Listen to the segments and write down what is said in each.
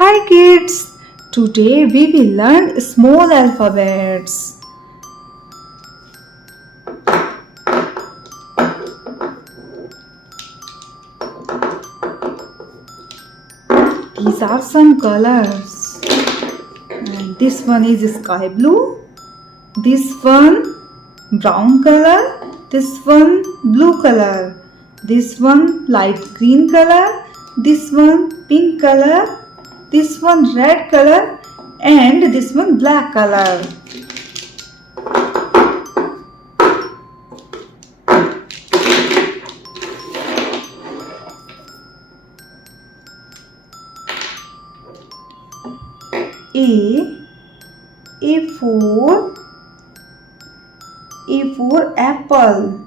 Hi kids! Today we will learn small alphabets. These are some colors. And this one is sky blue. This one brown color. This one blue color. This one light green color. This one pink color. This one red color and this one black color. A for apple.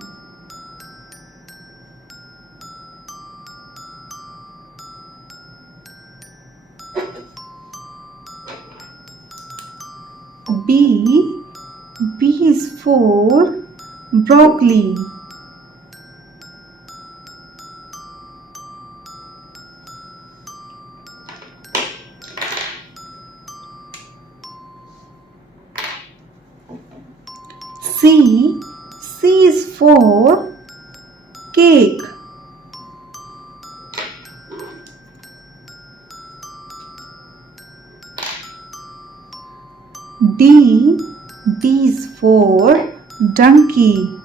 B is for broccoli. C is for cake. D is for donkey.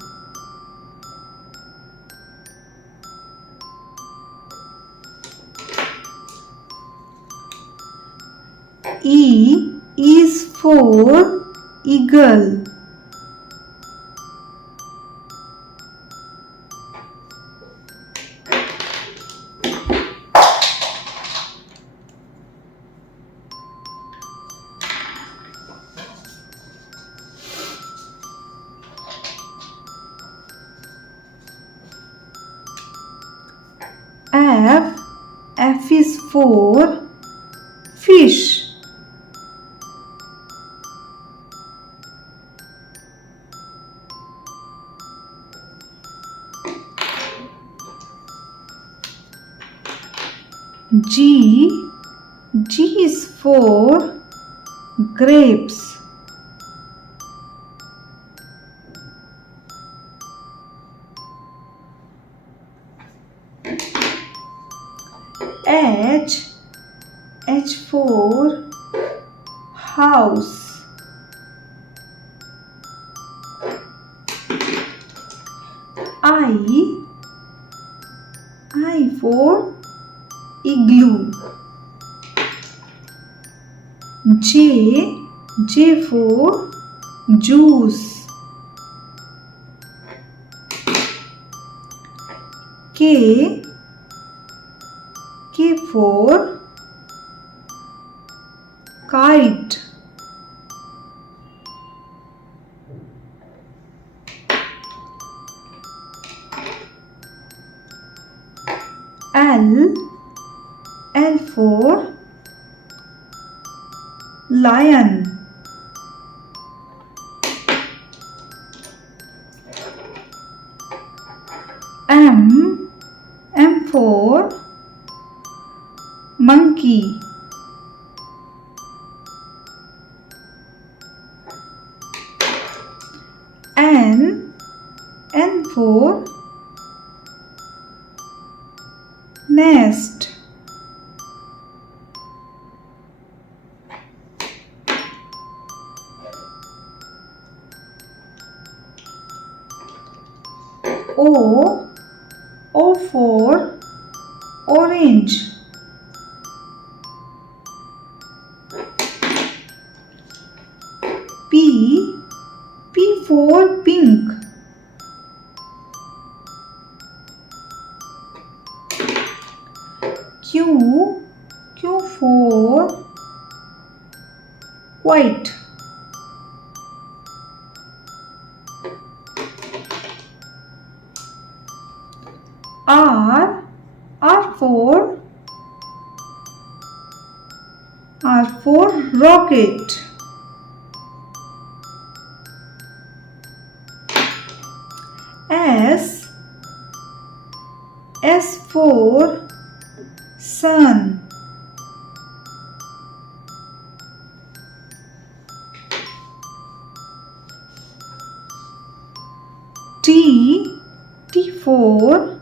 E is for eagle. F is for fish. G is for grapes. H for house. I for igloo. J for juice. K for kite. L for lion. M for monkey. N for nest. O for orange. P for pink. Q for white. R for rocket. S for sun. for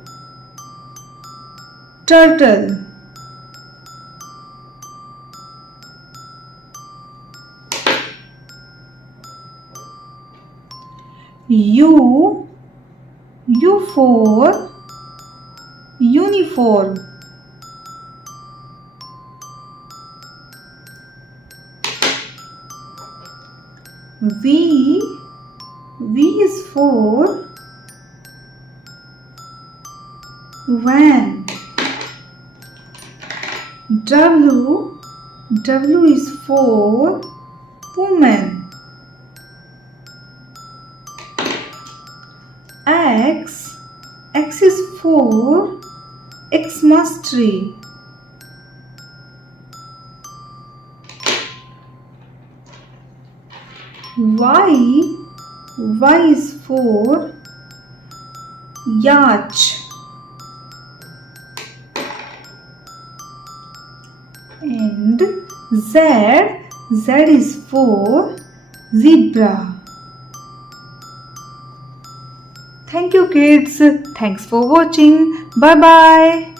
turtle. U for uniform. V is for van. W is for woman. X is for Xmas tree. Y is for yacht. And Z is for zebra. Thank you kids. Thanks for watching. Bye bye.